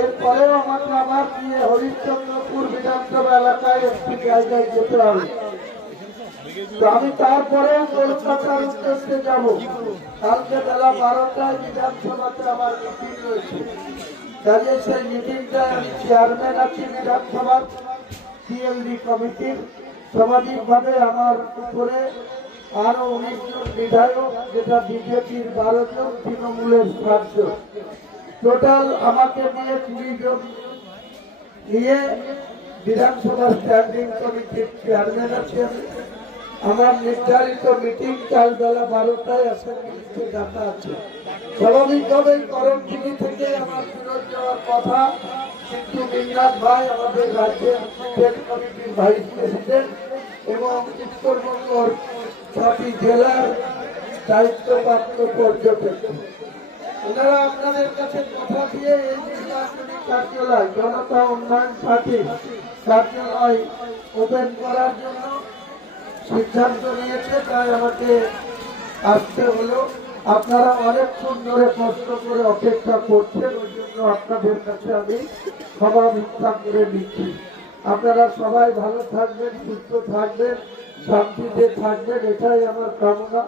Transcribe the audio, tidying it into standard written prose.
এরপরেও আমাকে আবার দিয়ে হরিশ্চন্দ্রপুর বিধানসভা এলাকায় একটি জায়গায় যেতে হবে। তো আমি তারপরে কলকাতার উদ্দেশ্যে যাব। কালকে বেলা 12টায় বিধানসভাতে আমার মিটিং রয়েছে। কাজে সেই মিটিংটা আমি চেয়ারম্যান আছি বিধানসভার সিএলডি কমিটির। স্বাভাবিকভাবে আমার উপরে আরো 19 জন বিধায়ক, যেটা বিজেপির 12 জন, তৃণমূলের 7 জন, টোটাল আমাকে নিয়ে 20 জন নিয়ে বিধানসভা স্ট্যান্ডিং কমিটির চেয়ারম্যান আছি আমি। আমার নির্ধারিত মিটিং কাল বেলা 12টায় অ্যাসেম্বলিতে ডাকা আছে। স্বাভাবিকভাবেই করণদিঘি থেকে আমার ফেরত যাওয়ার কথা, কিন্তু মিন্নাত ভাই আমাদের রাজ্যের স্টেট কমিটির ভাইস প্রেসিডেন্ট এবং উত্তরবঙ্গের 6টি জেলার দায়িত্বপ্রাপ্ত পর্যটক, ওনারা আপনাদের কাছে কথা দিয়ে এই নির্বাচনী কার্যালয়, জনতা উন্নয়ন পার্টি কার্যালয় ওপেন করার জন্য সিদ্ধান্ত নিয়েছে। তাই আমাকে আসতে হলো। আপনারা অনেকক্ষণ ধরে কষ্ট করে অপেক্ষা করছেন, ওই জন্য আপনাদের কাছে আমি ক্ষমা ভিক্ষা করে নিচ্ছি। আপনারা সবাই ভালো থাকবেন, সুস্থ থাকবেন, শান্তিতে থাকবেন, এটাই আমার কামনা।